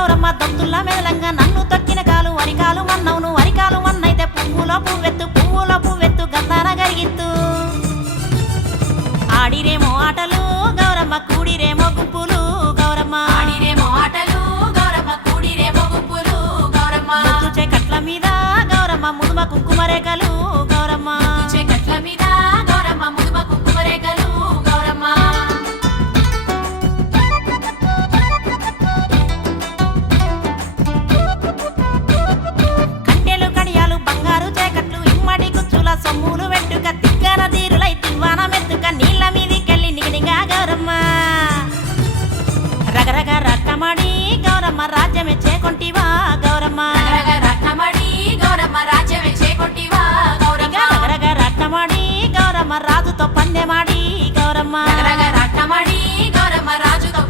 గౌరమ్మ దొంతుల్ల మెదలంగా నన్ను తొక్కిన కాలు వరికాలు మన్నవును వరికాలు మన్నైతే పువ్వులో పువ్వెత్తు గంధాన గరిగిత్తు ఆడిరేమో ఆటలు గౌరమ్మ కూడిరేమో గుంపులు గౌరమ్మ ఆడిరేమో ఆటలు గౌరమ్మ కూడిరేమో గుంపులు గౌరమ్మ ముద్దుచే కట్ల మీద గౌరమ్మ ముదుమ కుంకుమ రేఖలు గౌరమ్మ చెకట్ల మీద గౌరమ్మ ముదుమ కుంకుమ రేఖలు గౌరమ్మ కంటెలు కడియాలు బంగారు చేకట్లు ఇమ్మడి కుచ్చుల సొమ్ములు వెట్టుక తిక్కన తీరులై తివ్వాన మెత్తుక నీళ్ళ మీదికెళ్ళి నిగనిగా గౌరమ్మ రగరగ రట్టమడి గౌరమ్మ రాజ్యమే చేకొంటివా గౌరమ్మ రగరగ రత్నమడి గౌరమ్మ రాజ్యమే చేకొట్టివా గౌరమ్మ రగరగ రట్టమడి గౌరమ్మ రాజుతో పందెమాడి గౌరమ్మ రగరగ రత్నమడి గౌరమ్మ రాజుతో